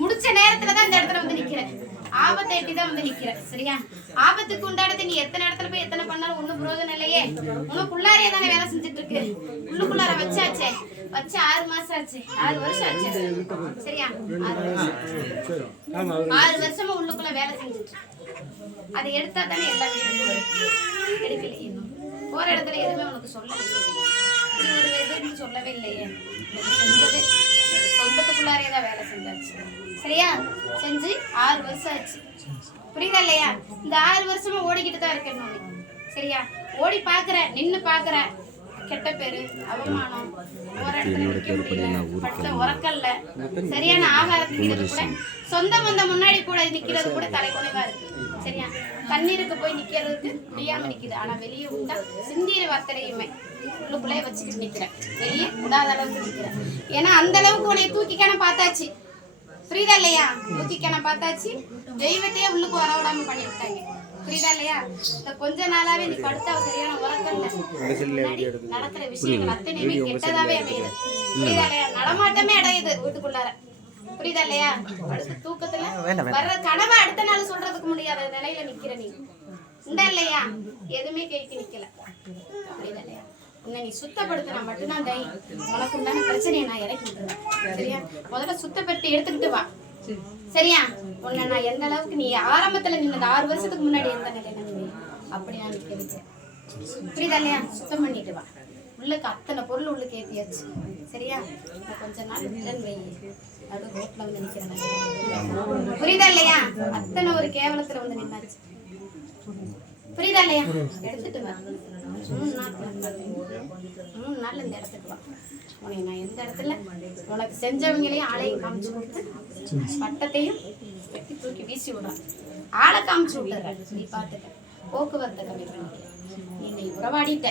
முடிச்ச நேரத்துலதான் இந்த இடத்துல வந்து நிக்கிறேன். ஆபத்தை எட்டி தான் வந்து நிக்கிறேன். சரியா? ஆபத்துக்கு உண்டானது நீ எத்தனை இடத்துல போய் எத்தனை பண்ணாலும் ஒண்ணும் பிரயோஜனம் இல்லையே. உனக்குள்ளாரே தானே வேலை செஞ்சுட்டு இருக்கு. உள்ளுக்குள்ளார வச்சாச்சே, வச்சு 6 மாசம் ஆச்சு, 6 வருஷம் ஆச்சு. சரியா? 6 வருஷமா உள்ளுக்குள்ள வேலை செஞ்சுட்டு அதை எடுத்தா தானே எல்லா வீடும் எடுக்கலையே. போற இடத்துல எதுவுமே உனக்கு சொல்லவே சொல்லவே இல்லையே. செஞ்சது சொந்தத்துக்குள்ளாரே தான் வேலை செஞ்சாச்சு. சரியா? செஞ்சு 6 வருஷம் ஆச்சு. புரியுதா இல்லையா? இந்த 6 வருஷமா ஓடிக்கிட்டு தான் இருக்கேன். சரியா? ஓடி பாக்குற, நின்னு பாக்குற, கெட்ட பேரு, அவமானம், ஒரு இடத்துல நிக்க முடியல, பட்ட உறக்கல்ல, சரியான ஆகாரம் திங்கிறது கூட, சொந்த வந்த முன்னாடி கூட நிக்கிறது கூட தலைக்குறைவா இருக்கு. சரியா? தண்ணீருக்கு போய் நிக்கிறதுக்கு முடியாம நிக்குது. ஆனா வெளியே உண்டா சிந்திர வார்த்தையுமே உள்ளுக்குள்ளே வச்சுக்கிட்டு நிக்கிறேன். வெளியே விடாத அளவுக்கு நிக்கிறேன். ஏன்னா அந்த அளவுக்கு உன்னை தூக்கிக்கான பார்த்தாச்சு. புரியுதா இல்லையா? தூக்கிக்கான பார்த்தாச்சு. தெய்வத்தையே உள்ளுக்கு வரவிடாம பண்ணி விட்டாங்க. புரியுதா இல்லையா? இந்த கொஞ்ச நாளாவே நீ படுத்த சரியான உறக்கல்ல, நடக்கிற விஷயங்கள் அத்தனையுமே கெட்டதாவே அமையுது. புரியுதா இல்லையா? நடமாட்டமே அடையுது வீட்டுக்குள்ளார. புரியுதா இல்லையா? அடுத்த தூக்கத்துல வர்ற கனவை அடுத்த நாள் சொல்றதுக்கு முடியாத நிலையில நிக்கிற நீ உண்டா இல்லையா? எதுவுமே கைக்கு நிக்கல. புரியுதா இல்லையா? உன்னை நீ சுத்தப்படுத்தினா மட்டும்தான் தைரியம். உனக்கு உண்டான பிரச்சனையை நான் இறக்கி விட்டுருவேன். சரியா? முதல்ல சுத்தப்படுத்தி எடுத்துக்கிட்டு வா. சரியா? உன்னை நான் எந்த அளவுக்கு நீ ஆரம்பத்துல நின்ன 6 வருஷத்துக்கு முன்னாடி எந்த நிலையில நீ அப்படி நான் நிக்க வைக்கிறேன். புரியுதா இல்லையா? சுத்தம் பண்ணிட்டு வா. உள்ளுக்கு அத்தனை பொருள் உள்ளுக்கு ஏற்றியாச்சு. சரியா? கொஞ்ச நாள் ரிட்டர்ன் வை. அது ரோட்ல வந்து நிக்கிறேன். புரியுதா இல்லையா? அத்தனை ஒரு கேவலத்துல வந்து நின்னாச்சு. புரியுதா இல்லையா? எடுத்துட்டு வா. 3 நாள் இந்த இடத்துக்கு வா. உனக்கு நான் எந்த இடத்துல உனக்கு செஞ்சவங்களையும் ஆளையும் காமிச்சு கொடுத்து பட்டத்தையும் வெட்டி தூக்கி வீசி விடுறான். ஆளை காமிச்சு விட்டுற. நீ பார்த்துக்க. போக்குவரத்தை கம்மி பண்ணிக்க. நீ உறவாடிட்ட.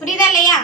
புரியுதா இல்லையா?